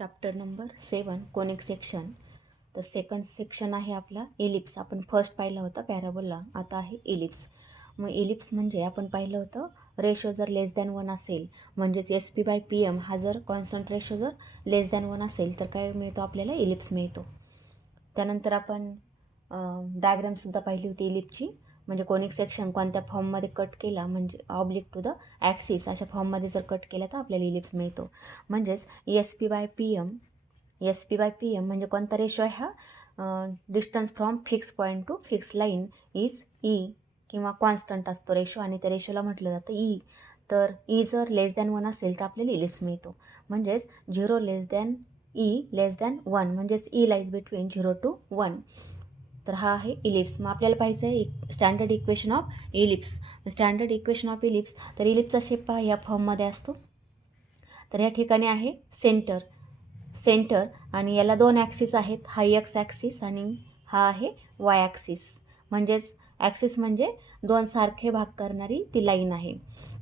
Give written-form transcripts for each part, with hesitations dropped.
Chapter number 7 conic section. तर second section आहे आपला इलिप्स. आपण फर्स्ट पाहिलं होतं पॅराबोला, आता आहे इलिप्स. मग इलिप्स म्हणजे आपण पाहिलं होतं रेशो जर लेस दॅन 1 असेल, म्हणजेच SP/PM हा जर कॉन्स्टंट रेशो जर लेस दॅन 1 असेल तर काय मिळतो आपल्याला, इलिप्स मिळतो. त्यानंतर आपण डायग्रामसुद्धा पाहिली होती इलिप्सची, म्हणजे कोनिक सेक्शन कोणत्या फॉर्ममध्ये कट केला, म्हणजे ऑब्लिक टू द ॲक्सिस अशा फॉर्ममध्ये जर कट केला तर आपल्याला इलिप्स मिळतो. म्हणजेच SP/PM म्हणजे कोणता रेशो आहे हा, distance from fix point two fix line is E किंवा कॉन्स्टंट असतो रेशो, आणि त्या रेशोला म्हटलं जातं ई. तर ई जर लेस दॅन 1 असेल तर आपल्याला इलिप्स मिळतो. म्हणजेच 0 लेस दॅन ई लेस दॅन 1 म्हणजेच ई लाईज बिटवीन 0 to 1. तर हा आहे इलिप्स. मग आपल्याला पाहायचं आहे standard equation of ellipse. Standard equation of ellipse, तर इलिप्सचा शेप पहा या फॉर्ममध्ये असतो. तर या ठिकाणी आहे सेंटर आणि याला 2 ॲक्सिस आहेत, हा एक्स ॲक्सिस आणि हा आहे वाय ॲक्सिस. म्हणजेच ॲक्सिस म्हणजे 2 सारखे भाग करणारी ती लाईन आहे.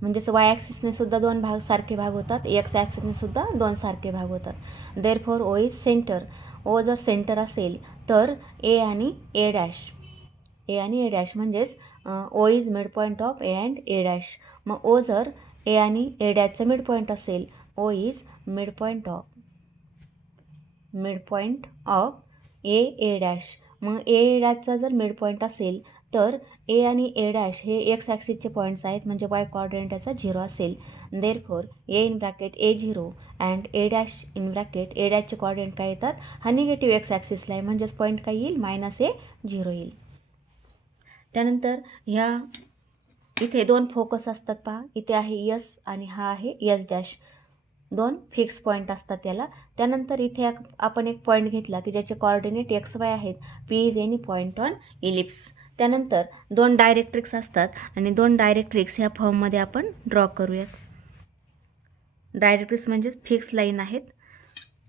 म्हणजेच वाय ॲक्सिसने सुद्धा 2 सारखे भाग होतात, एक्स ॲक्सिसने सुद्धा 2 सारखे भाग होतात. Therefore O is centre. O जर सेंटर असेल तर ए आणि ए डॅश म्हणजेच O is mid point of A and A dash. मग ओ जर ए आणि ए डॅशचं मिड पॉईंट असेल, O is mid point of A dash. मग ए डॅशचा जर मिड पॉईंट असेल तर ए आणि ए डॅश हे एक्स ॲक्सिसचे पॉईंट्स आहेत, म्हणजे वाय कोऑर्डिनेट याचा 0 असेल. Therefore A in bracket A0 and A dash in bracket A डॅशचे कोऑर्डिनेट काय येतात, हा निगेटिव्ह एक्स ॲक्सिसला आहे, म्हणजेच पॉईंट काय येईल, -A0 येईल. त्यानंतर ह्या इथे 2 फोकस असतात पहा, इथे आहे यस आणि हा आहे यस डॅश. 2 फिक्स पॉईंट असतात याला. त्यानंतर इथे आपण एक पॉईंट घेतला की ज्याचे कोऑर्डिनेट XY आहेत. P is any point on ellipse. त्यानंतर 2 डायरेक्ट्रिक्स असतात आणि 2 डायरेक्ट्रिक्स ह्या फॉर्ममध्ये आपण ड्रॉ करूयात. डायरेक्ट्रिक्स म्हणजेच फिक्स लाईन आहेत.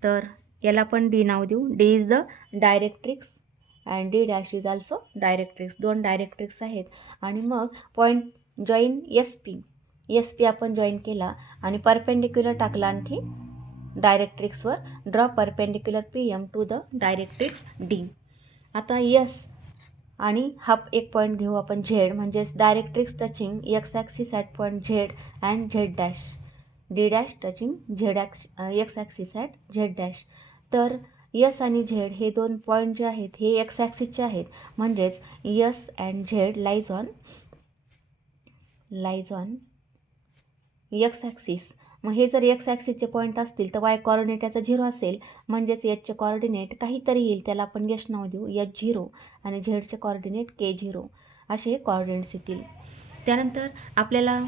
तर याला आपण डी नाव देऊ. D is the directrix and D dash is also directrix. 2 directrix आहेत आणि मग पॉईंट जॉईन SP आपण जॉईन केला आणि परपेंडिक्युलर टाकला आणखी डायरेक्ट्रिक्सवर. Draw perpendicular PM to the directrix D. आता यस आणि हा एक पॉईंट घेऊ आपण झेड, म्हणजेच directrix touching x axis at point Z and Z dash. D dash touching x axis at Z dash. तर यस आणि झेड हे 2 पॉईंट जे आहेत हे एक्स ॲक्सिसचे आहेत, म्हणजेच yes and Z lies on x axis. मग हे जर एक्स ॲक्सिसचे पॉईंट असतील तर वाय कोऑर्डिनेट याचा 0 असेल, म्हणजेच एचचे कोऑर्डिनेट काहीतरी येईल, त्याला आपण यश नाव देऊ H0 आणि झेडचे कोऑर्डिनेट K0 असे कोऑर्डिनेट्स येतील. त्यानंतर आपल्याला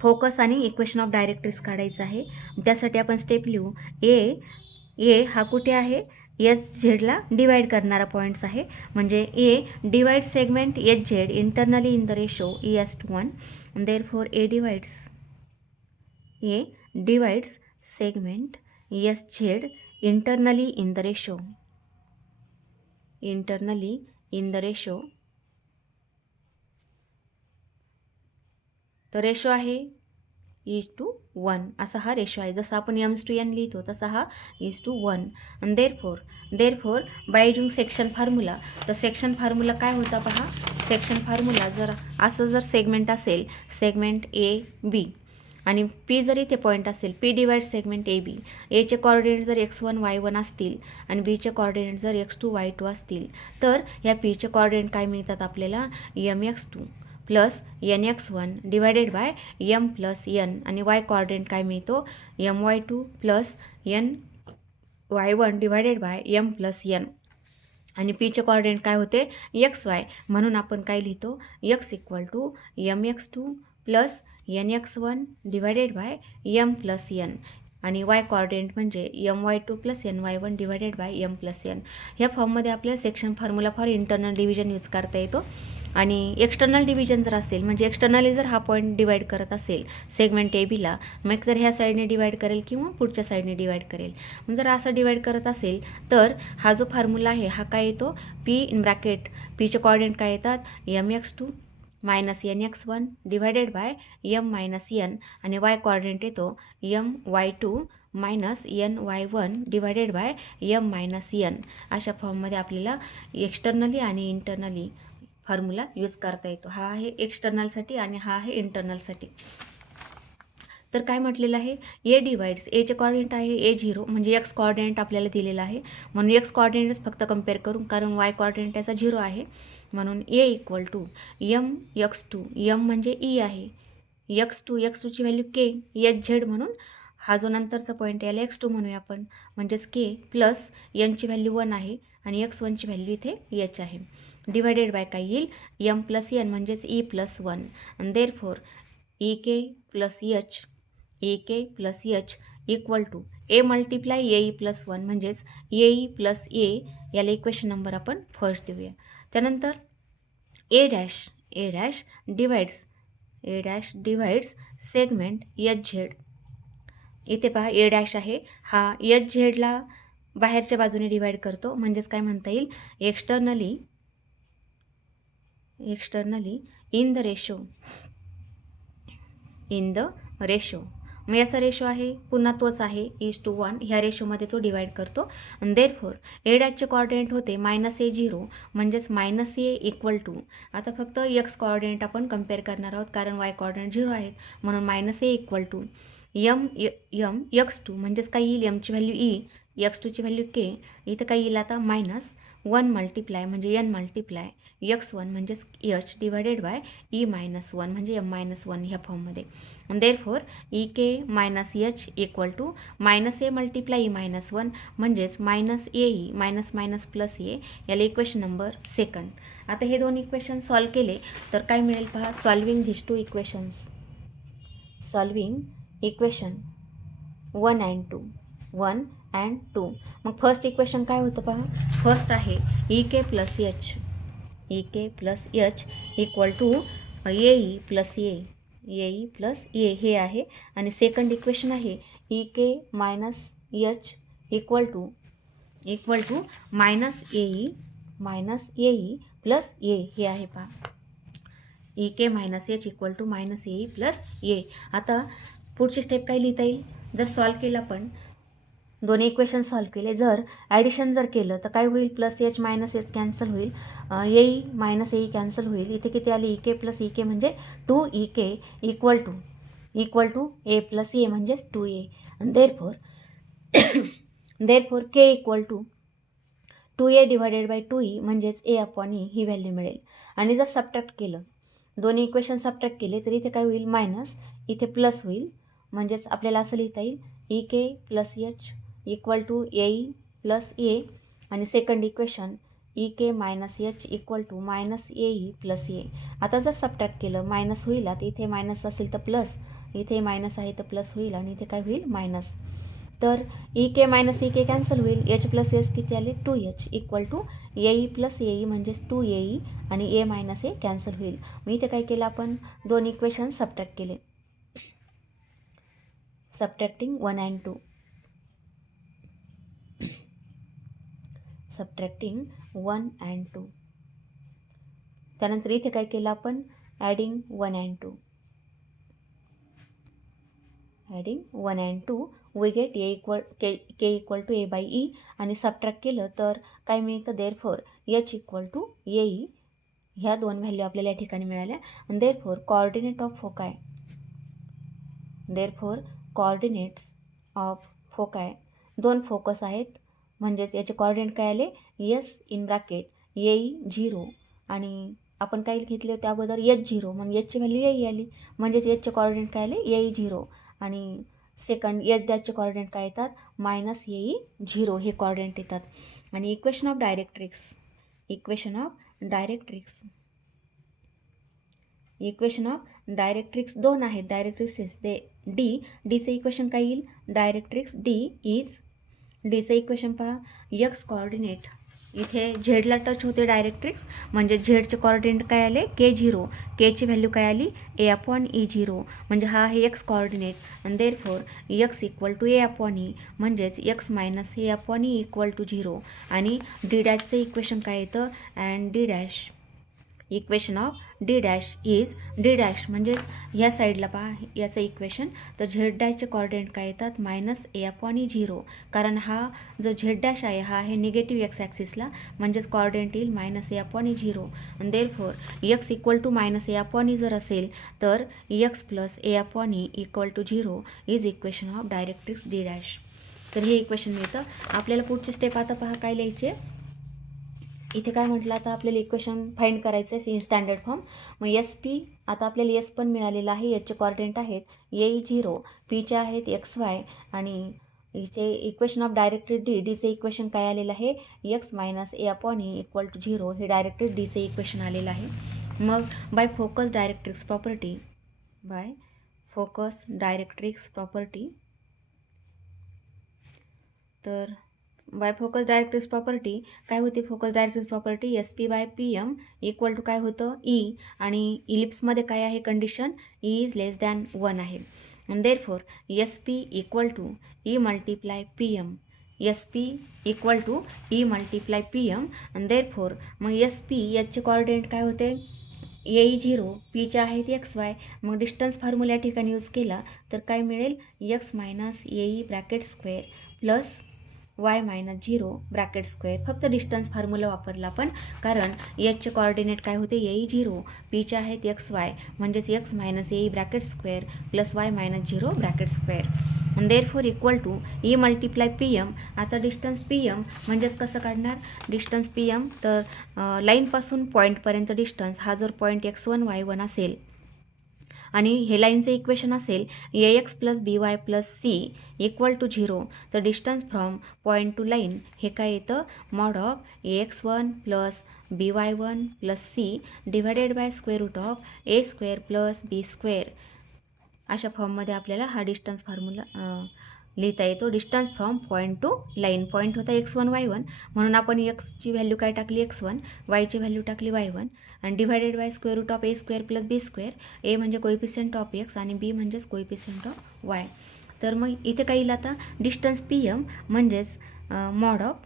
फोकस आणि इक्वेशन ऑफ डायरेक्ट्रिक्स काढायचं आहे. त्यासाठी आपण स्टेप लिहू. ए हा कुठे आहे, SZला डिवाइड करणारा पॉईंट्स आहे, म्हणजे A divide segment SZ internally in the ratio ES/1. Therefore A divides segment SZ internally in the ratio. तर रेशो आहे 1:1 असा हा रेशो आहे. जसा आपण M/N लिहितो तसा हा 1:1. आणि therefore by using section formula. तर सेक्शन फॉर्म्युला काय होता पहा. सेक्शन फॉर्म्युला जर असं जर सेगमेंट असेल, सेगमेंट AB आणि P जर इथे पॉईंट असेल, P डिवाइड सेगमेंट AB. एचे कोऑर्डिनेट जर x1 y1 असतील आणि बीचे कोऑर्डिनेट जर x2 y2 असतील, तर ह्या Pचे कोऑर्डिनेट काय मिळतात आपल्याला, mx2 plus nx1 divided by m plus n. आणि y कोऑर्डिनेट काय मिळतो, my2 plus ny1 divided by m plus n. आणि Pचे कोऑर्डिनेट काय होते, xy. म्हणून आपण काय लिहितो, x = mx2 plus nx1 divided by m plus n. आणि y कोऑर्डिनेट म्हणजे my2 plus ny1 divided by m plus n. ह्या फॉर्ममध्ये आपल्याला section formula for internal division use करता येतो. आणि एक्सटर्नल डिव्हिजन जर असेल, म्हणजे एक्सटर्नली जर हा पॉईंट डिवाइड करत असेल सेगमेंट ABला, मग तर ह्या साईडने डिवाइड करेल किंवा पुढच्या साईडने डिवाइड करेल. मग जर असं डिवाइड करत असेल तर हा जो फॉर्म्युला आहे हा काय येतो, P इन ब्रॅकेट Pचे कोऑर्डिनेट काय येतात, mx2 minus nx1 divided by m minus n. आणि y कोऑर्डिनेट येतो my2 minus n y one divided by m minus n अशा फॉर्ममध्ये आपल्याला एक्सटर्नली आणि इंटरनली फॉर्म्युला यूज करता येतो. हा आहे एक्सटर्नलसाठी आणि हा आहे इंटरनलसाठी. तर काय म्हटलेलं आहे, ए डिवाइड्स, एचे कॉर्डिनेट आहे A0 म्हणजे एक्स कॉर्डिनेट आपल्याला दिलेला आहे म्हणून एक्स कॉर्डिनेटच फक्त कंपेअर करू, कारण वाय कॉर्डिनेट त्याचा 0 आहे म्हणून A equal to M x2, M म्हणजे ई आहे, x2ची व्हॅल्यू के, एच झेड म्हणून हा जो नंतरचा पॉईंट याला x2 म्हणूया आपण, म्हणजेच के प्लस एनची व्हॅल्यू 1 आहे आणि x1ची व्हॅल्यू इथे एच आहे, डिवायडेड बाय काय येईल एम प्लस एन म्हणजेच ई प्लस 1 आणि therefore e K plus h, a k plus H equal to a multiply a E plus 1 म्हणजेच ए ई प्लस ए, याला इक्वेशन नंबर आपण फर्स्ट देऊया. त्यानंतर A dash divides segment H Z. इथे पहा A dash आहे, हा एच झेडला बाहेरच्या बाजूने डिवाइड करतो म्हणजेच काय म्हणता येईल एक्सटर्नली इन द रेशो. मग याचा रेशो आहे पुन्हा तोच आहे 1:1, ह्या रेशोमध्ये तो डिवाइड करतो आणि देअरफॉर ए डॅशचे कॉर्डिनेट होते -A0 म्हणजेच -A इक्वल टू, आता फक्त एक्स कॉर्डिनेट आपण कंपेअर करणार आहोत कारण वाय कॉर्डिनेट 0 आहेत म्हणून -A equal to M x2 म्हणजेच काय येईल एमची व्हॅल्यू ई, x2ची व्हॅल्यू के, इथं काय येईल आता -1 मल्टिप्लाय म्हणजे n मल्टिप्लाय x1 म्हणजेच h divided by e minus 1 म्हणजे एम मायनस 1 ह्या फॉर्ममध्ये. Therefore e K minus H equal to -A multiply e minus 1 म्हणजेच -AE मायनस प्लस ए, याला इक्वेशन नंबर सेकंड. आता हे दोन इक्वेशन सॉल्व केले तर काय मिळेल पहा, solving this two equations, solving equation 1 and 2. मग फर्स्ट इक्वेशन काय होतं पहा, फर्स्ट आहे E K plus H equal to A E plus A हे आहे आणि सेकंड इक्वेशन आहे E K minus H equal to -AE plus A हे आहे पहा, E K minus H equal to -AE plus A. आता पुढची स्टेप काय लिहिता येईल, जर सॉल्व केलं आपण दोन्ही इक्वेशन सॉल्व केले, जर ॲडिशन जर केलं तर काय होईल, plus H minus H cancel होईल, ए मायनस ए कॅन्सल होईल, इथे किती आले ई के प्लस ई के म्हणजे 2EK equal to A plus A म्हणजेच 2A. Therefore K equal to 2A divided by 2E म्हणजेच ए अपॉन ई ही value मिळेल. आणि जर सबट्रॅक्ट केलं, दोन्ही इक्वेशन सबट्रॅक्ट केले तर इथे काय होईल मायनस, इथे प्लस होईल म्हणजेच आपल्याला असं लिहिता येईल E K plus H equal to AE plus A आणि second equation E K minus H equal to -AE plus A. आता जर सबट्रॅक्ट केलं मायनस होईल, आता इथे मायनस असेल तर प्लस, इथे मायनस आहे तर प्लस होईल आणि इथे काय होईल मायनस, तर ई के मायनस ई के कॅन्सल होईल, एच प्लस एच किती आले 2H equal to AE plus AE म्हणजेच 2AE आणि ए मायनस ए कॅन्सल होईल. मग इथे काय केलं आपण, दोन इक्वेशन सबट्रॅक्ट केले, सबट्रॅक्टिंग 1 and 2, सबट्रॅक्टिंग 1 and 2. त्यानंतर इथे काय केलं आपण, adding 1 and 2, we get k equal to a by e आणि सबट्रॅक्ट केलं तर काय मिळतं, therefore h equal to AE, ह्या दोन व्हॅल्यू आपल्याला या ठिकाणी मिळाल्या. आणि देअरफॉर कॉर्डिनेट्स ऑफ फोकाय, दोन फोकस आहेत म्हणजेच याचे कॉर्डिनेट काय आले एस इन ब्रॅकेट AE 0 आणि आपण काय घेतले होते अगोदर H0 म्हणून एचची व्हॅल्यू AE आली म्हणजेच एचचे कॉर्डिनेट काय आले AE 0 आणि सेकंड एच डॅशचे कॉर्डिनेट काय येतात -AE 0 हे कॉर्डिनेट येतात. आणि इक्वेशन ऑफ डायरेक्ट्रिक्स दोन आहेत, डायरेक्ट्रिक्स डीचं इक्वेशन काय येईल, डायरेक्ट्रिक्स डीचं इक्वेशन पहा, एक्स कॉर्डिनेट इथे झेडला टच होते डायरेक्ट्रिक्स म्हणजे झेडचे कॉर्डिनेट काय आले K0, केची व्हॅल्यू काय आली ए अपॉन E0 म्हणजे हा आहे एक्स कॉर्डिनेट आणि therefore x equal to a upon e म्हणजेच x minus a upon e equal to 0 आणि डी डॅशचं इक्वेशन काय येतं, and D dash equation of d dash is d dash म्हणजेच ह्या साईडला पहा याचं इक्वेशन. तर झेड डॅशचे कॉर्डिनेट काय येतात -a/0 कारण हा जो झेड डॅश आहे हा आहे निगेटिव्ह एक्स ॲक्सिसला म्हणजेच कॉर्डिनेट येईल -a/0 आणि therefore x equal to -a/e जर असेल तर x plus a/e equal to 0 is equation of directrix d dash. तर हे इक्वेशन मिळतं. आपल्याला पुढचे स्टेप आता पहा काय लिहायचे. इथे काय म्हटलं आता आपल्याला इक्वेशन फाइंड करायचं आहे इन स्टँडर्ड फॉर्म. मग एस पी आता आपल्याला एस पण मिळालेलं आहे. याचे कॉर्डिनेट आहेत a0 पीचे आहेत XY आणि इथे इक्वेशन ऑफ डायरेक्टेड डी डीचे इक्वेशन काय आलेलं आहे x -a/e इक्वल टू 0 हे डायरेक्टेड डीचे इक्वेशन आलेलं आहे. मग बाय फोकस डायरेक्ट्रिक्स प्रॉपर्टी तर बाय फोकस डायरेक्ट्रिक्स प्रॉपर्टी काय होती. Focus directrix property SP/PM equal to काय होतं E आणि इलिप्समध्ये काय आहे condition E is less than 1 आहे. आणि therefore SP equal to E multiply PM SP equal to E multiply PM आणि देअरफॉर मग SP याचे कॉर्डिनेट काय होते a0 पीचे आहेत XY. मग डिस्टन्स फॉर्म्युला या ठिकाणी यूज केला तर काय मिळेल x -ae bracket square plus y -0 bracket square. फक्त डिस्टन्स फॉर्म्युला वापरला आपण कारण याचे कॉर्डिनेट काय होते a0 पीचे आहेत XY म्हणजेच x -ae bracket square plus y -0 bracket square आणि therefore equal to E multiply PM. आता डिस्टन्स PM म्हणजेच कसं काढणार डिस्टन्स PM तर लाईनपासून पॉईंटपर्यंत डिस्टन्स हा जर पॉईंट x1 y1 असेल आणि हे लाईनचं इक्वेशन असेल ax plus by plus c equal to 0 तर distance from point to line हे काय येतं mod of ax1 plus by1 plus c divided by square root of a² plus b². अशा फॉर्ममध्ये आपल्याला हा डिस्टन्स फॉर्म्युला लिहिता येतो. Distance from point to line point होता x1 y1 म्हणून आपण एक्सची व्हॅल्यू काय टाकली x1 वायची व्हॅल्यू टाकली y1 आणि divided by square root of a² plus b². a म्हणजे कोइफिशियंट ऑफ x आणि b म्हणजेच कोइफिशियंट ऑफ y. तर मग इथे काय येईल आता डिस्टन्स PM म्हणजेच मॉड ऑफ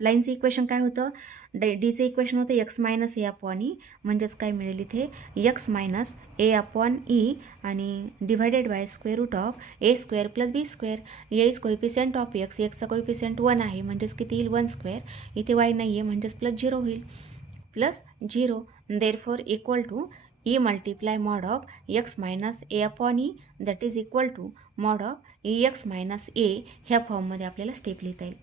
लाईनचं इक्वेशन काय होतं डीचं इक्वेशन होतं x -a/e म्हणजेच काय मिळेल इथे x -a/e आणि divided by square root of a² plus b². a is coefficient of x चा कोइफिशियंट 1 आहे म्हणजेच किती येईल 1². इथे y नाही आहे म्हणजेच प्लस 0 होईल plus 0. Therefore equal to E multiply mod of x -a/e that is equal to mod of ex -a. ह्या फॉर्ममध्ये आपल्याला स्टेप लिहिता येईल.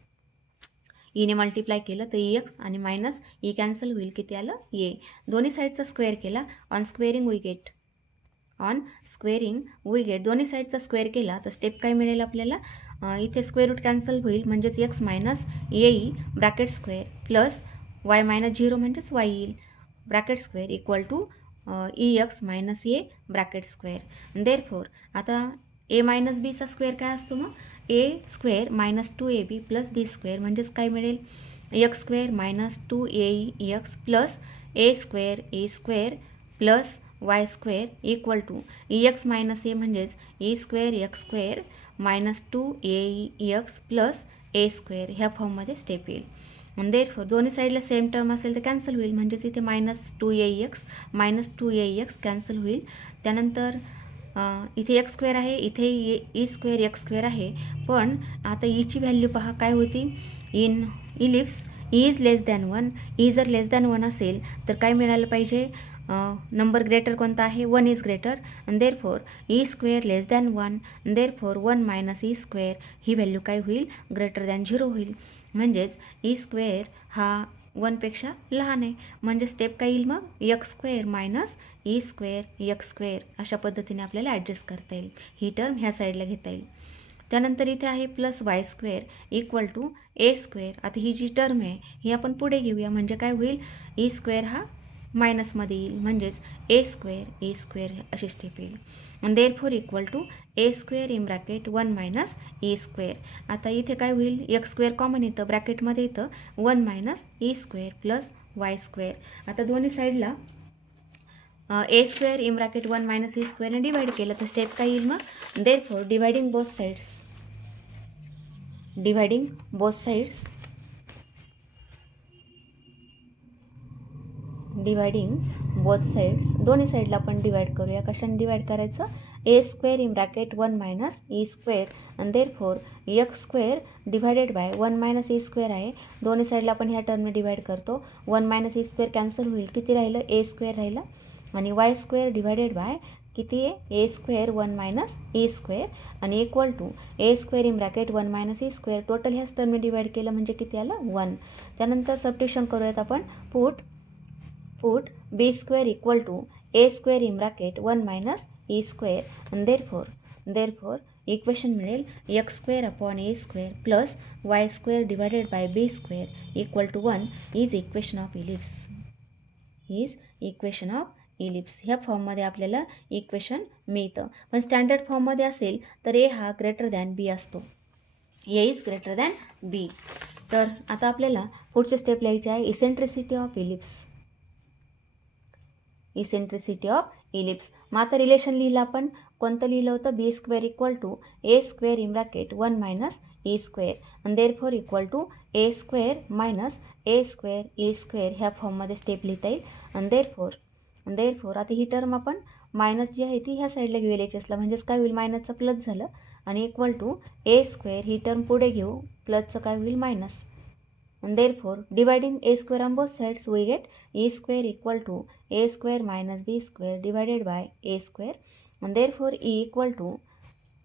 ईने मल्टिप्लाय केलं तर एक्स आणि मायनस ई कॅन्सल होईल किती आलं ए. दोन्ही साईडचा स्क्वेअर केला ऑन स्क्वेअरिंग वी गेट दोन्ही साईडचा स्क्वेअर केला तर स्टेप काय मिळेल आपल्याला इथे स्क्वेअर रूट कॅन्सल होईल म्हणजेच x minus a bracket square plus y -0 म्हणजेच वाय येईल bracket square equal to x minus a bracket square. Therefore आता a मायनस बीचा स्क्वेअर काय असतो मग a² -2ab प्लस b² म्हणजेच काय मिळेल x² -2ax plus a² plus y² equal to ex minus a म्हणजेच e² x² -2ax plus a² ह्या फॉर्ममध्ये स्टेप येईल. आणि देअरफॉर दोन्ही साईडला सेम टर्म असेल तर कॅन्सल होईल म्हणजेच इथे -2ax कॅन्सल होईल. त्यानंतर इथे x² आहे इथे e² x² आहे पण आता ईची व्हॅल्यू पहा काय होती in ellipse E is less than 1. E जर लेस दॅन 1 असेल तर काय मिळालं पाहिजे नंबर ग्रेटर कोणता आहे 1 इज ग्रेटर आणि देअरफॉर e² लेस दॅन 1 देअरफॉर 1 मायनस e² ही व्हॅल्यू काय होईल ग्रेटर दॅन 0 होईल म्हणजेच e² हा 1पेक्षा लहान आहे म्हणजे स्टेप काय येईल मग x² मायनस e² x² अशा पद्धतीने आपल्याला ॲडजस्ट करता येईल. ही टर्म ह्या साईडला घेता येईल. त्यानंतर इथे आहे plus y² equal to a². आता ही जी टर्म आहे ही आपण पुढे घेऊया म्हणजे काय होईल e² हा मायनसमध्ये येईल म्हणजेच a² अशी स्टेप येईल आणि therefore equal to a² in bracket 1 minus e². आता इथे काय होईल x² कॉमन येतं ब्रॅकेटमध्ये येतं 1 मायनस e² प्लस y². आता दोन्ही साईडला a² in bracket 1 minus e² ने डिवाइड केलं तर स्टेप काय येईल मग therefore dividing both dividing both sides, दोन्ही साईडला आपण डिवाईड करूया. कशाने डिवाईड करायचं? A square in bracket 1 minus e square आणि therefore x square divided by 1 minus e square आहे. दोन्ही साईडला आपण ह्या टर्मने डिवाईड करतो. 1 मायनस ई स्क्वेअर कॅन्सल होईल. किती राहिलं? ए स्क्वेअर राहिलं आणि वाय स्क्वेअर डिवायडेड बाय किती आहे? A square 1 minus e square आणि equal to a square in bracket 1 minus e square. Total ह्याच टर्मने डिवाईड केलं म्हणजे किती आलं? 1. त्यानंतर सबट्यूशन करूयात आपण. Put b square equal to a square in bracket 1 minus e square आणि देअरफॉर इक्वेशन मिळेल x square upon a square plus y square divided by b square equal to 1 is equation of ellipse. ह्या फॉर्ममध्ये आपल्याला equation मिळतं. पण standard फॉर्ममध्ये असेल तर ए हा ग्रेटर दॅन बी असतो. ए इज ग्रेटर दॅन बी. तर आता आपल्याला पुढचे स्टेप लिहायचे आहे इसेंट्रिसिटी ऑफ इलिप्स. मग आता रिलेशन लिहिलं आपण. कोणतं लिहिलं होतं? B square equal to a square in bracket 1 minus e square आणि therefore equal to a square minus a square e square ह्या फॉर्ममध्ये स्टेप लिहिता येईल. आणि देअरफॉर आता ही टर्म आपण मायनस जी आहे ती ह्या साईडला घेऊ एल एच एसला, म्हणजेच काय होईल? मायनसचं प्लस झालं आणि इक्वल टू ए स्क्वेअर ही टर्म पुढे घेऊ, प्लसचं काय होईल? Minus. And therefore dividing a square on both sides we get e square equal to a square minus b square divided by a square and therefore e equal to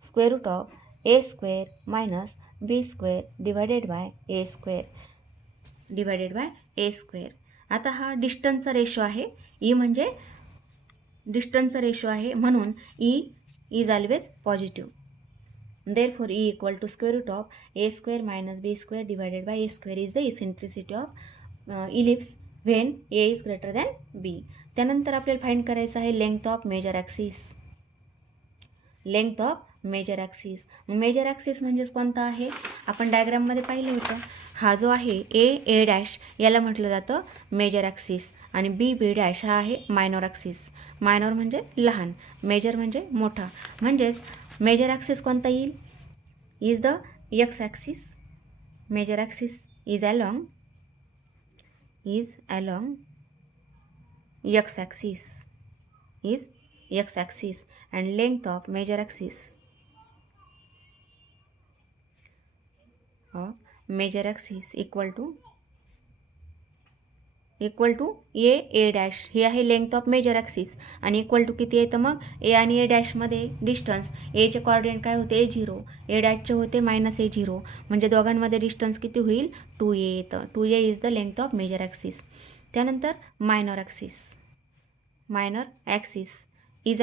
square root of a square minus b square divided by a square. आता हा डिस्टन्सचा ratio आहे. E म्हणजे डिस्टन्सचा ratio आहे म्हणून E is always positive. Therefore E equal to square root of a square minus b square divided by a square is the eccentricity of ellipse when a is greater than b. त्यानंतर आपल्याला find करायचं आहे length of major axis. Major axis म्हणजेच कोणता आहे? आपण डायग्राममध्ये पाहिलं होतं. हा जो आहे ए डॅश याला म्हटलं जातं मेजर ॲक्सिस आणि बी डॅश हा आहे मायनॉर ॲक्सिस. मायनॉर म्हणजे लहान, मेजर म्हणजे मोठा. म्हणजेच मेजर ॲक्सिस कोणता येईल? Is the x axis. Major axis is along x axis and length of measure axis equal to a dash हे आहे लेंथ ऑफ मेजर ॲक्सिस आणि इक्वल टू किती येतं? मग ए आणि ए डॅशमध्ये डिस्टन्स, एचे कॉर्डिनेट काय होते? A0, ए डॅशचे होते -A0, म्हणजे दोघांमध्ये डिस्टन्स किती होईल? 2a येतं. 2a is the length of major axis. त्यानंतर minor axis is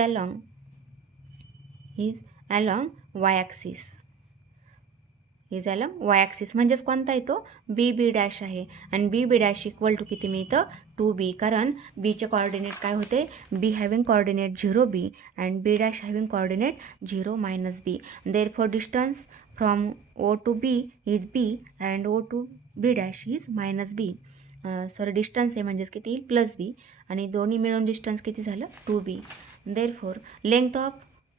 along y axis. म्हणजेच कोणता येतो? बी डॅश आहे आणि बी डॅश इक्वल टू किती मिळतं? 2b. कारण बीचे कॉर्डिनेट काय होते? B having coordinate 0b and B dash having coordinate 0 - b. Therefore distance from O to B is b and O to B dash is -b. Distance आहे म्हणजेच किती येईल? +b आणि दोन्ही मिळून डिस्टन्स किती झालं? 2b. Therefore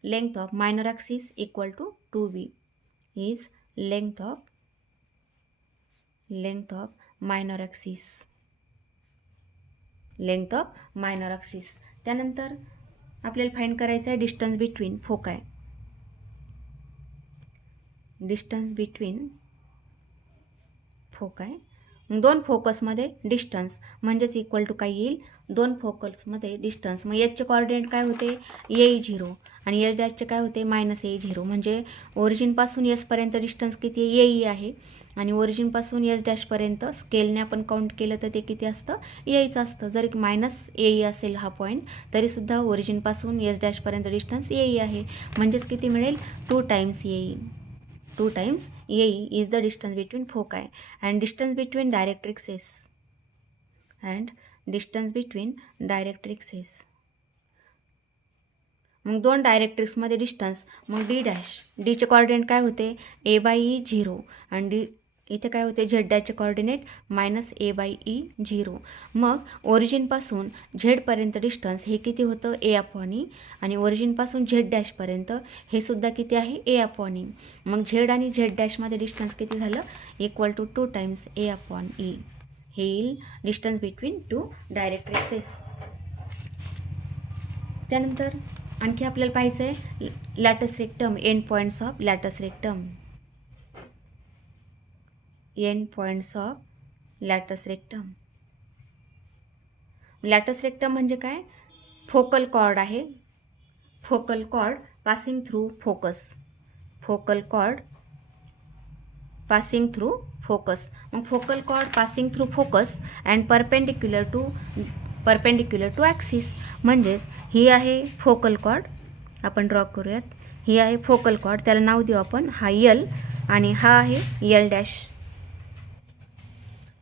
length of minor axis equal to 2b is length of minor axis. त्यानंतर आपल्याला फाइंड करायचं आहे डिस्टन्स बिटवीन फोकाय. दोन फोकसमध्ये डिस्टन्स म्हणजेच इक्वल टू काय येईल? दोन फोकल्समध्ये डिस्टन्स. मग एचचे कॉर्डिनेट काय होते? A0 आणि एच डॅशचे काय होते? -A0. म्हणजे ओरिजिनपासून एसपर्यंत डिस्टन्स किती ए आहे आणि ओरिजिनपासून एस डॅशपर्यंत स्केलने आपण काउंट केलं तर ते किती असतं? एचं असतं. जर -A असेल हा पॉईंट तरीसुद्धा ओरिजिनपासून एस डॅशपर्यंत डिस्टन्स ए आहे. म्हणजेच किती मिळेल? 2 times A. 2 times AE is the distance between foci and distance between directrixes. मग दोन डायरेक्ट्रिक्समध्ये डिस्टन्स. मग डीचे कॉर्डिनेट काय होते? A/E0 आणि इथे काय होते? झेड डॅशचे कॉर्डिनेट -A/E0. मग ओरिजिनपासून झेडपर्यंत डिस्टन्स हे किती होतं? A/E आणि ओरिजिनपासून झेड डॅशपर्यंत हे सुद्धा किती आहे? A/E. मग झेड आणि झेड डॅशमध्ये डिस्टन्स किती झालं? इक्वल टू 2 times A/E हे येईल डिस्टन्स बिटवीन टू डायरेक्ट्रिक्सेस. त्यानंतर आणखी आपल्याला पाहायचं आहे latus rectum, end points of latus rectum. End points of latus rectum. Latus rectum म्हणजे काय? फोकल कॉर्ड आहे. Focal chord passing through focus. Focal chord passing through focus. मग focal chord passing through focus and perpendicular to axis. म्हणजेच ही आहे focal cord. आपण draw करूयात. ही आहे फोकल कॉर्ड. त्याला नाव देऊ आपण. हा यल आणि हा आहे यल डॅश.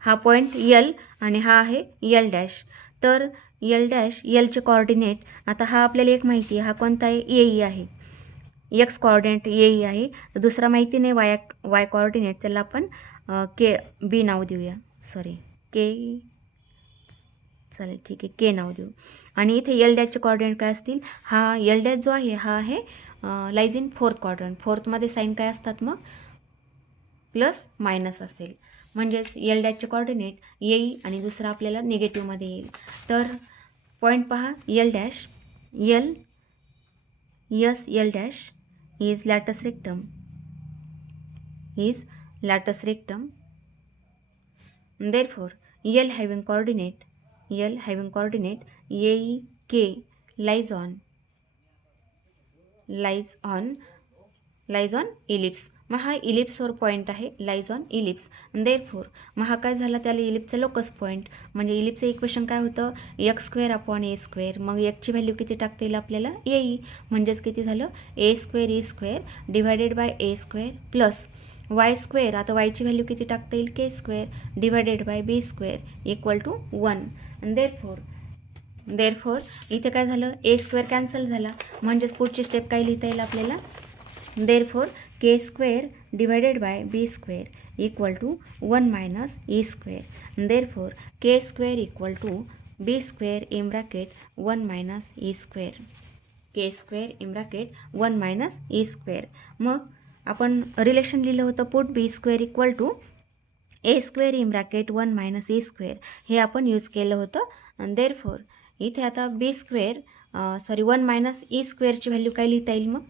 हा पॉईंट यल आणि हा आहे यल डॅश. तर यल डॅश, यलचे कॉर्डिनेट, आता हा आपल्याला एक माहिती आहे. हा कोणता आहे? ए आहे. एक्स कॉर्डिनेट ए आहे. तर दुसरा माहिती नाही वाय कॉर्डिनेट, त्याला आपण के बी नाव देऊया. सॉरी के, चालेल ठीक आहे, के नाव देऊ. आणि इथे यल डॅशचे कॉर्डिनेट काय असतील? हा यल डॅश जो आहे हा आहे लाईज इन फोर्थ क्वाड्रंट. फोर्थमध्ये साईन काय असतात मग? प्लस मायनस असेल. म्हणजेच यल डॅशचे कॉर्डिनेट येईल आणि दुसरा आपल्याला निगेटिव्हमध्ये येईल. तर पॉईंट पहा, L dash, L dash is latus rectum, is latus rectum. Therefore L having coordinate AE K lies on ellipse. मग हा इलिप्सवर पॉईंट आहे, लाईज ऑन इलिप्स. देअरफोर मग हा काय झाला? त्याला इलिप्सचा लोकस पॉईंट. म्हणजे इलिप्सचं इक्वेशन काय होतं? X square upon a square. मग एकची व्हॅल्यू किती टाकता येईल आपल्याला? ए. म्हणजेच किती झालं? A square e square divided by a square plus y square. आता वायची व्हॅल्यू किती टाकता येईल? K square divided by b square equal to 1. Therefore इथे काय झालं? ए स्क्वेअर कॅन्सल झाला. म्हणजेच पुढची स्टेप काय लिहिता येईल आपल्याला? Therefore k square divided by b square equal to 1 minus e square. Therefore k square equal to b square in bracket 1 minus e square. K square in bracket 1 minus e square. मग आपण relation लिहिलं होतं, put b square equal to a square in bracket 1 minus e square. हे आपण use केलं होतं. आणि therefore इथे आता b square 1 minus E स्क्वेअरची value काय लिहिता येईल? मग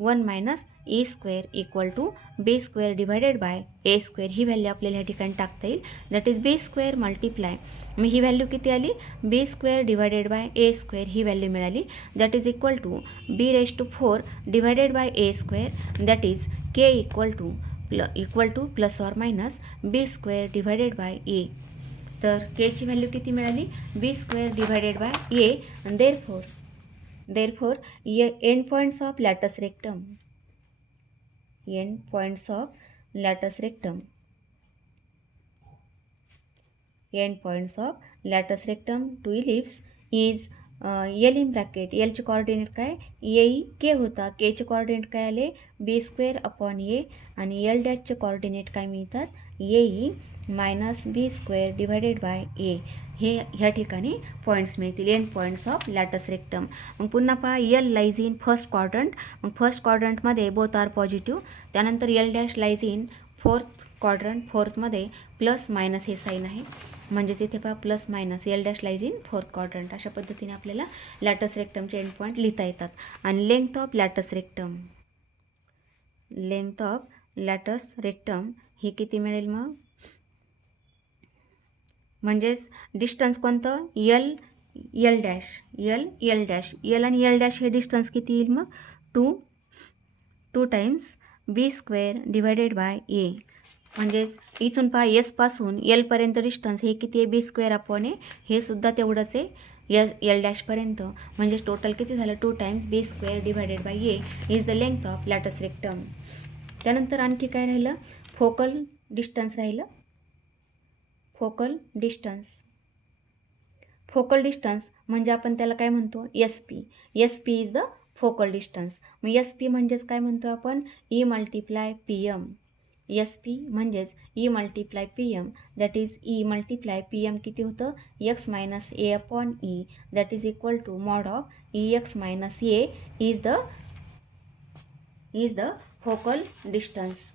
1 minus e square equal to b square divided by a square. ही व्हॅल्यू आपल्याला ह्या ठिकाणी टाकता येईल. That is b square multiply. मग ही व्हॅल्यू किती आली? B square divided by a square ही व्हॅल्यू मिळाली. That is equal to b raise to 4 divided by a square. That is k equal to plus or minus b square divided by a. तर केची value किती मिळाली? B square divided by a. आणि therefore end points of latus rectum. End points of latus rectum. End points of latus rectum to ellipse is L in bracket. L चे coordinate काय? A k होता. K चे coordinate काय आले? B square upon a. आणि L डॅशचे coordinate काय मिळतात? A minus b square divided by a. हे ह्या ठिकाणी पॉईंट्स मिळतील, end points of latus rectum. मग पुन्हा पहा, L lies in first quadrant. मग फर्स्ट क्वाड्रंटमध्ये बोथ आर पॉझिटिव्ह. त्यानंतर L dash lies in fourth quadrant. फोर्थमध्ये प्लस मायनस हे साईन आहे. म्हणजेच इथे पहा plus minus L dash lies in fourth quadrant. अशा पद्धतीने आपल्याला लॅटस रेक्टमचे एंड पॉईंट लिहिता येतात. आणि लेंथ ऑफ लॅटस रेक्टम ही किती मिळेल मग? म्हणजेच डिस्टन्स कोणतं? यल डॅश यल आणि यल डॅश हे डिस्टन्स किती येईल मग? 2 times b square divided by a. म्हणजेच इथून पहा एसपासून एलपर्यंत डिस्टन्स हे किती आहे? B square upon a. हे सुद्धा तेवढंच आहे यल डॅशपर्यंत. म्हणजेच टोटल किती झालं? 2 times b square divided by a is the length of latus rectum. त्यानंतर आणखी काय राहिलं? फोकल डिस्टन्स राहिलं. फोकल डिस्टन्स म्हणजे आपण त्याला काय म्हणतो? S P is the focal distance. मग एस पी म्हणजेच काय म्हणतो आपण? E multiply P M. S P म्हणजेच e multiply P M. That is e multiply P M किती होतं? X minus a upon e. That is equal to mod of e x minus a is the focal distance.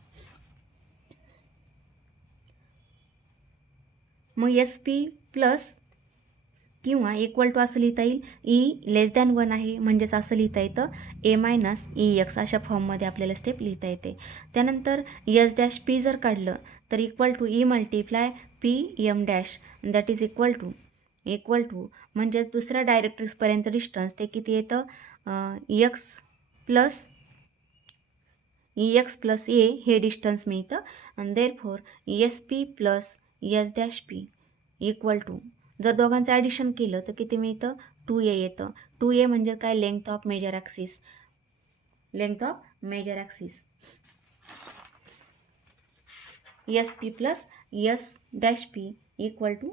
मग S P plus किंवा equal to असं लिहिता येईल E<1 आहे, म्हणजेच असं लिहिता येतं A-EX अशा फॉर्ममध्ये आपल्याला स्टेप लिहिता येते. त्यानंतर S' जर काढलं तर equal to E multiply PM dash that is equal to म्हणजेच दुसऱ्या डायरेक्ट्रिक्सपर्यंत डिस्टन्स ते किती येतं EX प्लस A हे डिस्टन्स मिळतं. आणि therefore SP plus S' equal to जर दोघांचं ॲडिशन केलं तर किती मिळतं 2A येतं. 2A म्हणजे काय length of major axis. SP plus S' equal to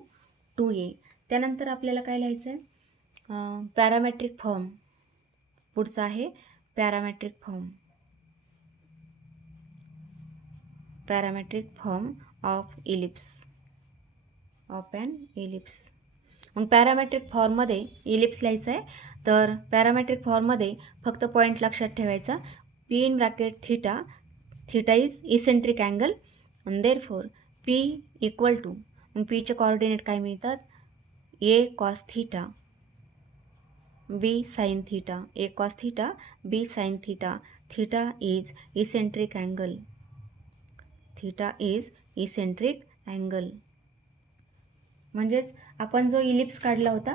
2A. त्यानंतर आपल्याला काय लिहायचं आहे पॅरामेट्रिक फॉर्म. पुढचा आहे parametric form of an ellipse. मग पॅरामेट्रिक फॉर्ममध्ये इलिप्स लिहायचं आहे. तर पॅरामेट्रिक फॉर्ममध्ये फक्त पॉईंट लक्षात ठेवायचा P in bracket theta is eccentric angle आणि देअरफॉर P इक्वल टू मग Pचे कोऑर्डिनेट काय मिळतात A cos theta B sin theta. A cos theta B sin theta. Theta is eccentric angle. म्हणजेच आपण जो इलिप्स काढला होता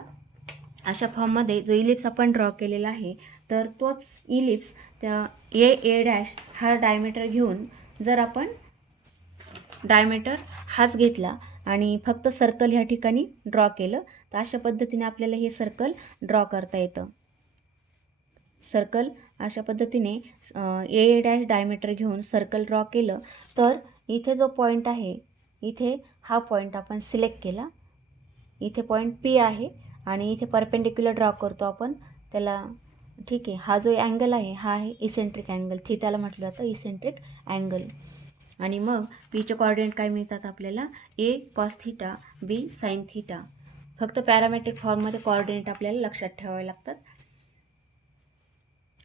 अशा फॉर्ममध्ये जो इलिप्स आपण ड्रॉ केलेला आहे तर तोच इलिप्स त्या A हा डायमीटर घेऊन जर आपण डायमीटर हाच घेतला आणि फक्त सर्कल ह्या ठिकाणी ड्रॉ केलं तर अशा पद्धतीने आपल्याला हे सर्कल ड्रॉ करता येतं. अशा पद्धतीने A डायमीटर घेऊन सर्कल ड्रॉ केलं तर इथे जो पॉईंट आहे इथे हा पॉईंट आपण सिलेक्ट केला. इथे पॉईंट P आहे आणि इथे परपेंडिक्युलर ड्रॉ करतो आपण त्याला. ठीक आहे, हा जो अँगल आहे हा आहे इसेंट्रिक अँगल. थीटाला म्हटलं जातं इसेंट्रिक अँगल. आणि मग Pचे कोऑर्डिनेट काय मिळतात आपल्याला A cos theta B sin theta. फक्त पॅरामेट्रिक फॉर्ममध्ये कोऑर्डिनेट आपल्याला लक्षात ठेवावे लागतात.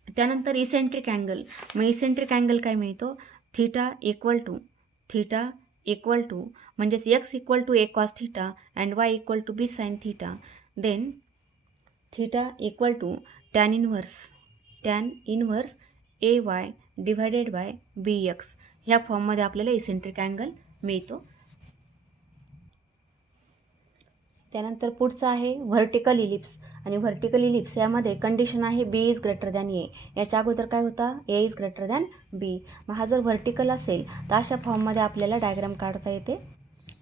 त्यानंतर इसेंट्रिक अँगल. मग इसेंट्रिक अँगल काय मिळतो थीटा इक्वल टू म्हणजेच X equal to A cos theta and Y equal to B sin theta. Then theta equal to tan inverse AY divided by BX. ह्या फॉर्ममध्ये आपल्याला इसेंट्रिक अँगल मिळतो. त्यानंतर पुढचं आहे व्हर्टिकल इलिप्स. आणि व्हर्टिकल इलिप्स यामध्ये कंडिशन आहे B is greater than A. याच्या अगोदर काय होता A is greater than B. मग हा जर व्हर्टिकल असेल तर अशा फॉर्ममध्ये आपल्याला डायग्राम काढता येते.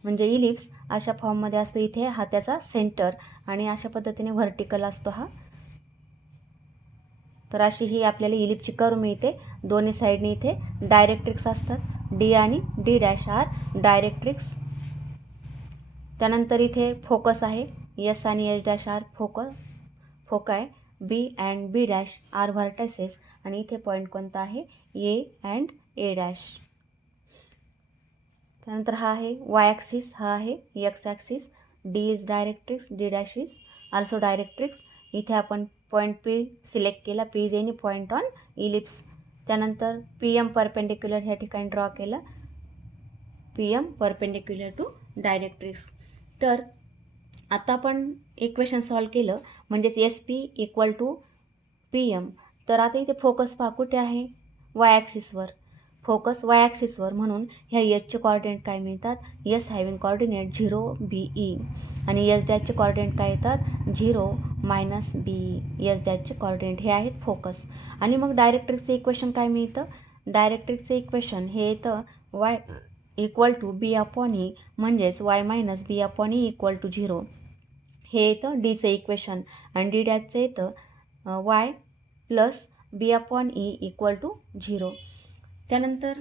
म्हणजे इलिप्स अशा फॉर्ममध्ये असतो. इथे हा त्याचा सेंटर आणि अशा पद्धतीने व्हर्टिकल असतो हा. तर अशी ही आपल्याला इलिप्सची कर्व मिळते. दोन्ही साईडनी इथे डायरेक्ट्रिक्स असतात. D आणि D' आर डायरेक्ट्रिक्स. त्यानंतर इथे फोकस आहे S आणि S' आर फोकाय. B अँड B' आर व्हर्टायसेस. आणि इथे पॉईंट कोणता आहे A अँड A'. त्यानंतर हा आहे Y ॲक्सिस, हा आहे X axis. D is directrix, D' is also directrix. इथे आपण पॉईंट P सिलेक्ट केला. P is any point on ellipse. त्यानंतर PM परपेंडिक्युलर ह्या ठिकाणी ड्रॉ केला. PM perpendicular to directrix. तर आता आपण इक्वेशन सॉल्व केलं म्हणजेच SP इक्वल टू PM. तर आता इथे फोकस पहा कुठे आहे Y ॲक्सिसवर. फोकस Y ॲक्सिसवर म्हणून ह्या Hचे कोऑर्डिनेट काय मिळतात S हॅविंग कोऑर्डिनेट 0 BE आणि S' कोऑर्डिनेट काय येतात 0 -BE. S' कोऑर्डिनेट हे आहेत फोकस. आणि मग डायरेक्ट्रिक्सचं इक्वेशन काय मिळतं डायरेक्ट्रिक्सचं इक्वेशन हे येतं Y इक्वल टू B/E म्हणजेच Y - B/E इक्वल टू 0. हे येतं Dचं इक्वेशन आणि D' येतं Y plus B/E equal to 0. त्यानंतर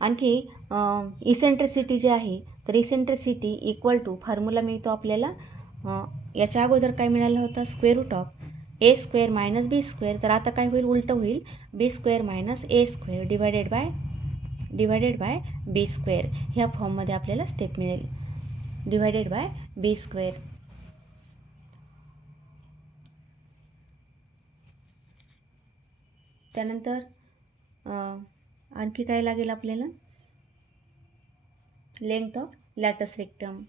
आणखी इसेंट्रिसिटी जी आहे तर इसेंट्रिसिटी इक्वल टू फॉर्म्युला मिळतो आपल्याला. याच्या अगोदर काय मिळालं होतं square root of A² - B². तर आता काय होईल उलटं होईल B² - A² divided by B². ह्या फॉर्ममध्ये आपल्याला स्टेप मिळेल डिवायडेड बाय B². त्यानंतर आणखी काय लागेल आपल्याला length of latus rectum.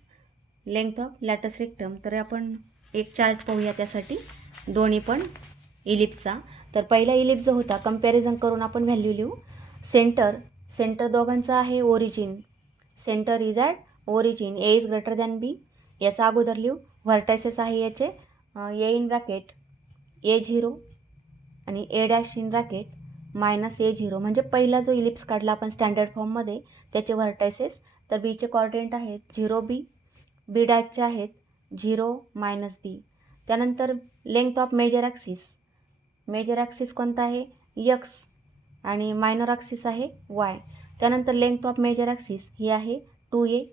Length of latus rectum, तर आपण एक चार्ट पाहूया त्यासाठी दोन्ही पण इलिप्सचा. तर पहिला इलिप्स जो होता कंपॅरिझन करून आपण व्हॅल्यू लिहू. सेंटर दोघांचा आहे origin. Centre is at origin, a is greater than b. याचा अगोदर लिहू. व्हर्टायसेस आहे याचे ए इन ब्रॅकेट A0 आणि A dash in bracket -A0. म्हणजे पहिला जो इलिप्स काढला आपण स्टँडर्ड फॉर्ममध्ये त्याचे व्हर्टायसेस. तर बीचे कॉर्डिनेट आहेत 0B, बी डॅशचे आहेत 0 -B. त्यानंतर लेंथ ऑफ मेजर ॲक्सिस कोणता आहे X आणि मायनर ॲक्सिस आहे Y. त्यानंतर लेंथ ऑफ मेजर ॲक्सिस ही आहे 2A.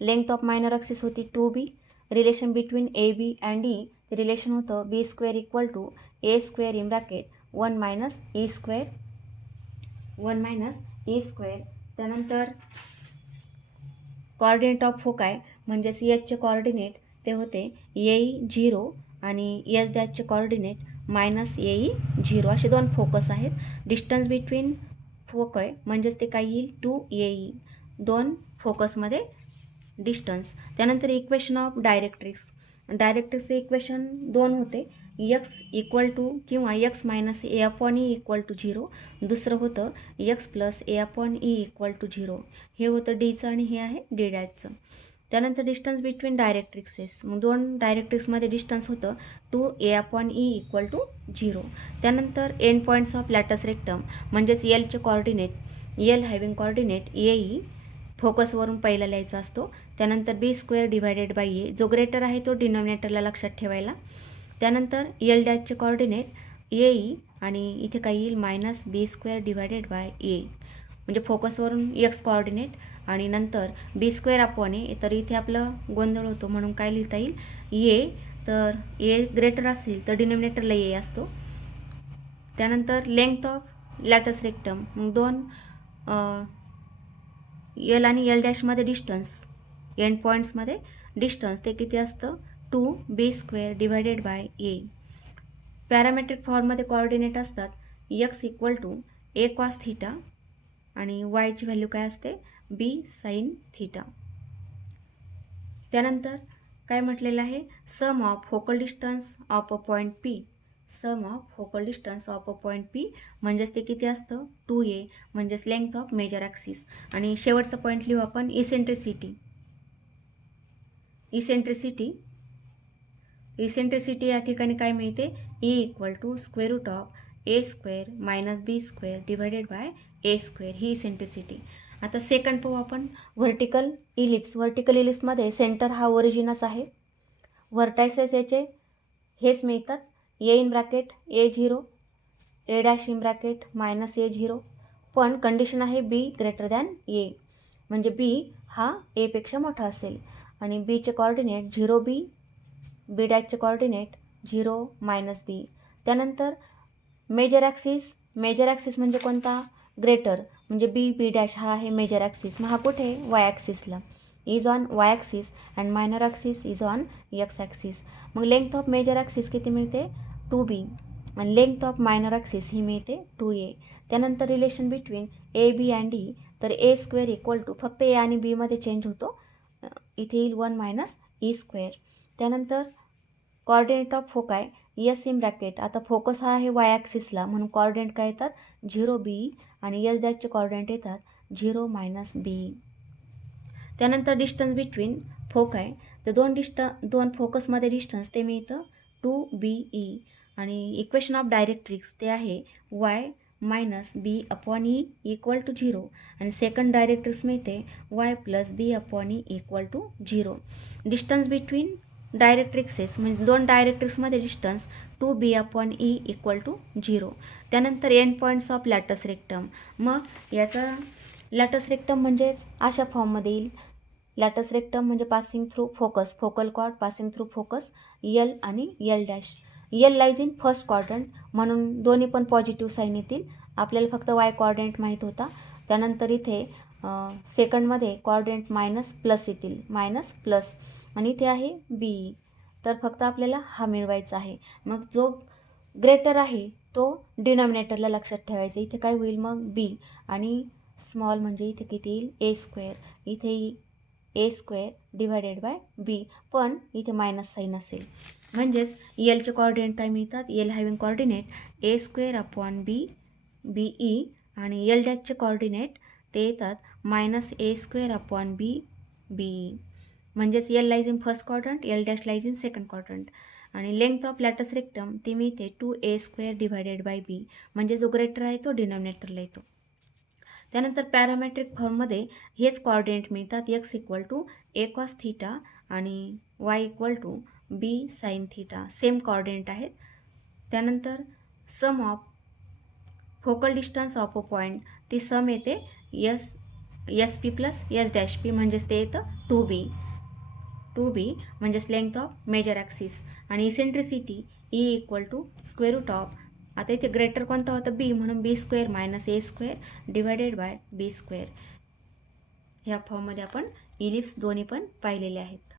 Length of minor axis होती 2B. Relation between AB and E, ते रिलेशन होतं B² = A² in bracket 1 - E². त्यानंतर कॉर्डिनेट ऑफ फोकाय म्हणजेच Hचे कॉर्डिनेट ते होते AE0 आणि S डॅशचे कॉर्डिनेट -AE0. असे दोन फोकस आहेत. डिस्टन्स बिटवीन फोकाय म्हणजेच ते काय येईल 2AE. दोन फोकसमध्ये डिस्टन्स. त्यानंतर इक्वेशन ऑफ डायरेक्ट्रिक्सचे इक्वेशन दोन होते. X = किंवा X - A/E = 0. दुसरं होतं X + A/E = 0. हे होतं डीचं आणि हे आहे डी डॅशचं. त्यानंतर डिस्टन्स बिटवीन डायरेक्ट्रिक्सेस, मग दोन डायरेक्ट्रिक्समध्ये डिस्टन्स होतं 2A/E = 0. त्यानंतर end points of latus rectum म्हणजेच एलचे coordinate, L having coordinate AE फोकसवरून पहिला लिहायचा असतो. त्यानंतर B² / A, जो ग्रेटर आहे तो डिनॉमिनेटरला लक्षात ठेवायला. त्यानंतर एल डॅशचे कॉर्डिनेट AE आणि इथे काय येईल -B² / A, म्हणजे फोकसवरून X कॉर्डिनेट आणि नंतर B² A. तर इथे आपलं गोंधळ होतो म्हणून काय लिहिता येईल A. तर A ग्रेटर असेल तर डिनॉमिनेटरला A असतो. त्यानंतर लेंथ ऑफ लॅटस रेक्टम, मग दोन एल आणि एल डॅशमध्ये डिस्टन्स, एंड पॉईंट्समध्ये डिस्टन्स ते किती असतं 2B² / A. पॅरामेट्रिक फॉर्ममध्ये कॉर्डिनेट असतात X = A cos θ आणि Yची व्हॅल्यू काय असते B sin θ. त्यानंतर काय म्हटलेलं आहे sum of focal distance of a point P. Sum of focal distance of a point P म्हणजेच ते किती असतं 2A, म्हणजेच लेंथ ऑफ मेजर ॲक्सिस. आणि शेवटचा पॉईंट लिहू आपण इसेंट्रिसिटी या ठिकाणी काय मिळते E = √A² - B² / A². ही इसेंट्रिसिटी. आता सेकंड पाहू आपण व्हर्टिकल इलिप्समध्ये सेंटर हा ओरिजिनच आहे. व्हर्टायसेस याचे हेच मिळतात A in bracket A0, A dash in bracket -A0. पण कंडिशन आहे B > A, म्हणजे B हा A पेक्षा मोठा असेल. आणि Bचे कॉर्डिनेट 0B, B डॅशचे कॉर्डिनेट 0 -B. त्यानंतर मेजर ॲक्सिस म्हणजे कोणता ग्रेटर, म्हणजे B डॅश हा आहे मेजर ॲक्सिस. मग हा कुठे Y ॲक्सिसला, is on Y axis and minor axis is on X axis. मग लेंथ ऑफ मेजर ॲक्सिस किती मिळते 2B आणि लेंथ ऑफ मायनर ॲक्सिस ही मिळते 2A. त्यानंतर relation between AB and E, तर A² = फक्त A आणि B मध्ये चेंज होतो, इथे येईल 1 - E². त्यानंतर coordinate of foci S in bracket. आता फोकस हा आहे Y ॲक्सिसला म्हणून कॉर्डिनेट काय येतात 0B आणि S डॅशचे कॉर्डिनेट येतात 0 - B. त्यानंतर डिस्टन्स बिटवीन फोकाय, तर दोन फोकसमध्ये डिस्टन्स ते मिळतं 2BE. आणि इक्वेशन ऑफ डायरेक्ट्रिक्स ते आहे Y - B/E = 0 आणि सेकंड डायरेक्ट्रिक्स मिळते Y + B/E = 0. डिस्टन्स बिटवीन डायरेक्ट्रिक्सेस म्हणजे दोन डायरेक्ट्रिक्समध्ये डिस्टन्स 2B/E = 0. त्यानंतर end points of latus rectum. मग याचा लॅटस रेक्टम म्हणजेच अशा फॉर्ममध्ये येईल. लॅटस रेक्टम म्हणजे passing through focus, focal chord passing through focus L आणि L dash. L lies in first quadrant म्हणून दोन्ही पण पॉझिटिव्ह साईन येतील. आपल्याला फक्त Y कॉर्डिनेट माहीत होता. त्यानंतर इथे सेकंडमध्ये कॉर्डिनेट -+ येतील, -+ आणि इथे आहे B. तर फक्त आपल्याला हा मिळवायचा आहे. मग जो ग्रेटर आहे तो डिनॉमिनेटरला लक्षात ठेवायचा. इथे काय होईल मग B आणि स्मॉल म्हणजे इथे किती येईल A². इथे ए स्क्वेअर डिवायडेड बाय बी, पण इथे मायनस साईन असेल. म्हणजेच एलचे कॉर्डिनेट काय मिळतात, एल हॅविंग कॉर्डिनेट ए स्क्वेअर अपॉन बी बी ई, आणि एल डॅशचे कॉर्डिनेट ते येतात minus a square upon B B E. म्हणजेच L lies in first quadrant, L dash lies in second quadrant. आणि लेंथ ऑफ लॅटस रेक्टम ती मिळते 2a square divided by बी, म्हणजे जो greater आहे तो डिनॉमिनेटरला येतो. त्यानंतर पॅरामेट्रिक फॉर्ममध्ये हेच कॉर्डिनेट मिळतात, x equal to a cos theta आणि y equal to b sine theta, same coordinate आहेत. त्यानंतर sum of focal distance of a point, ती सम येते S P plus S dash P, म्हणजेच ते येतं 2b म्हणजेच लेंथ ऑफ मेजर ॲक्सिस. आणि eccentricity e equal to square root of, आता इथे ग्रेटर कोणता होता बी, म्हणून b square minus a square divided by b square. ह्या फॉर्ममध्ये आपण इलिप्स दोन्ही पण पाहिलेले आहेत.